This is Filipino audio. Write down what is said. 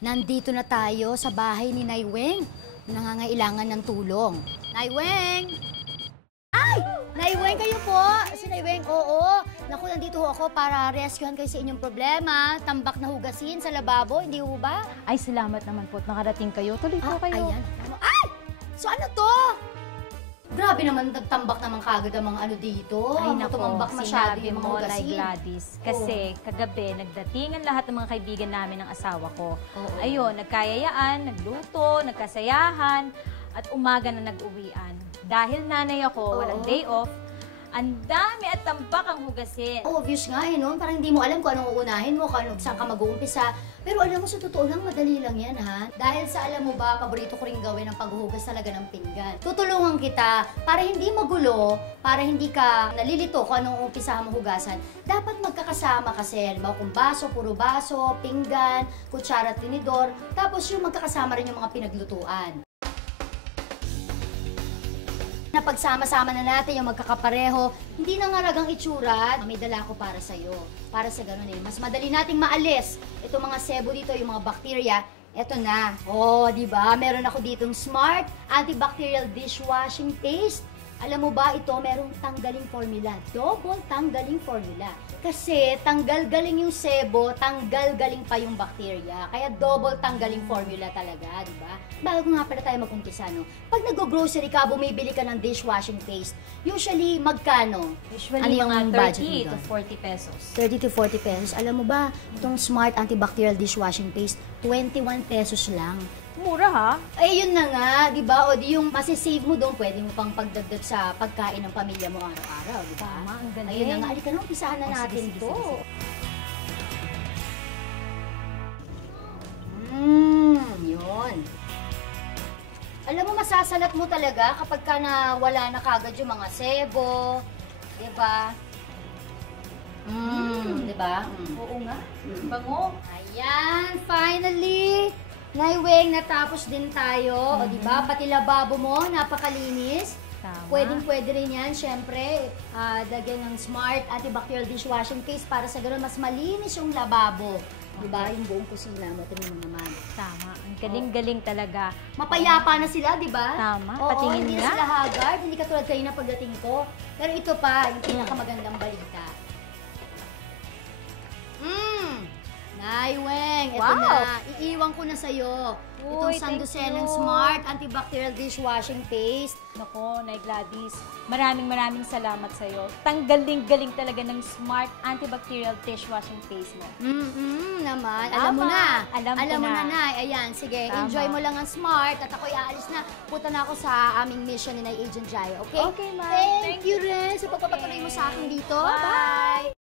Nandito na tayo sa bahay ni Nay Weng. Nangangailangan ng tulong. Nay Weng! Ay! Nay Weng, kayo po! Si Nay Weng, oo. Naku, nandito ako para rescuehan kayo sa inyong problema. Tambak na hugasin sa lababo, hindi ho ba? Ay, salamat naman po at nakarating kayo. Tuloy po kayo. Ayan. Ay! So ano to? Grabe naman, nagtambak naman kagad ang mga ano dito. Ay, nako, tumambak masyado sinabi yung mga mo, hugasin. Nay Gladys. Kasi kagabi, nagdatingan lahat ng mga kaibigan namin ng asawa ko. Oo. Ayun, nagkayayaan, nagluto, nagkasayahan, at umaga na nag-uwian. Dahil nanay ako, walang day off, ang dami at tambak ang hugasin. Obvious nga eh, no? Parang hindi mo alam kung anong uunahin mo, kung saan ka mag-uumpisa. Pero alam mo, sa totoo lang, madali lang yan, ha? Dahil sa alam mo ba, paborito ko rin gawin ang paghuhugas talaga ng pinggan. Tutulungan kita para hindi magulo, para hindi ka nalilito kung anong umpisahan mo hugasan. Dapat magkakasama kasi, halimbawa kung baso, puro baso, pinggan, kutsara, tinidor, tapos yung magkakasama rin yung mga pinaglutuan. Napagsama-sama na natin yung magkakapareho, hindi na nga ragang itsura, may dala ko para sa'yo. Para sa ganun eh, mas madali nating maalis itong mga sebo dito, yung mga bacteria. Eto na. Oh, di ba? Meron ako ditong Smart Antibacterial Dishwashing Paste. Alam mo ba, ito merong tanggaling formula. Double tanggaling formula. Kasi tanggal-galing yung sebo, tanggal-galing pa yung bacteria. Kaya double tanggaling formula talaga, di ba? Bago nga pala tayo mag-umpisa, no? Pag nag-grocery ka, bumibili ka ng dishwashing paste, usually magkano? Usually, Ano yung mga budget 30 mo to doon? 40 pesos. 30 to 40 pesos. Alam mo ba, itong Smart Antibacterial Dishwashing Paste, 21 pesos lang. Mura, ha? Eh, yun na nga, di ba? O di yung masisave mo doon, pwede mo pang pagdagdag sa pagkain ng pamilya mo araw-araw, di ba? Tama, ang galing. Ayun na nga, alika na, umpisahan na Oh, natin sige, to. sige. Yun. Alam mo, masasalat mo talaga kapag ka nawala na kagad yung mga sebo, di ba? Di ba? Oo nga. Bango. Ayan, finally! Nay Weng, natapos din tayo. O, di ba? Pati lababo mo, napakalinis. Tama. Pwedeng-pwede rin yan, syempre. Dagyan ng Smart Antibacterial Dishwashing Paste para sa ganun, mas malinis yung lababo. Di ba? Yung buong kusina mo, tingnan mo naman. Tama. Ang galing-galing talaga. Mapayapa na sila, di ba? Tama. Oo, Patingin hindi na nga. sila haggard. Hindi katulad kayo na pagdating ko. Pero ito pa, yung pinakamagandang balita. Nay Weng, ito Wow. na. Iiwan ko na sa'yo. Itong Uy, thank Sanducenan you. Smart Antibacterial Dishwashing Paste. Nako, Nay Gladys, maraming salamat sa'yo. Tanggaling-galing talaga ng Smart Antibacterial Dishwashing Paste mo. Naman. Tama. Alam mo na. Alam ko mo na, na. Nay. Ayan, sige. Tama. Enjoy mo lang ang Smart. At ako'y aalis na. Punta na ako sa aming mission ni Nay Agent Jaya. Okay? Okay, Ma'am. Thank you rin sa pagpapatuloy mo sa akin dito. Bye.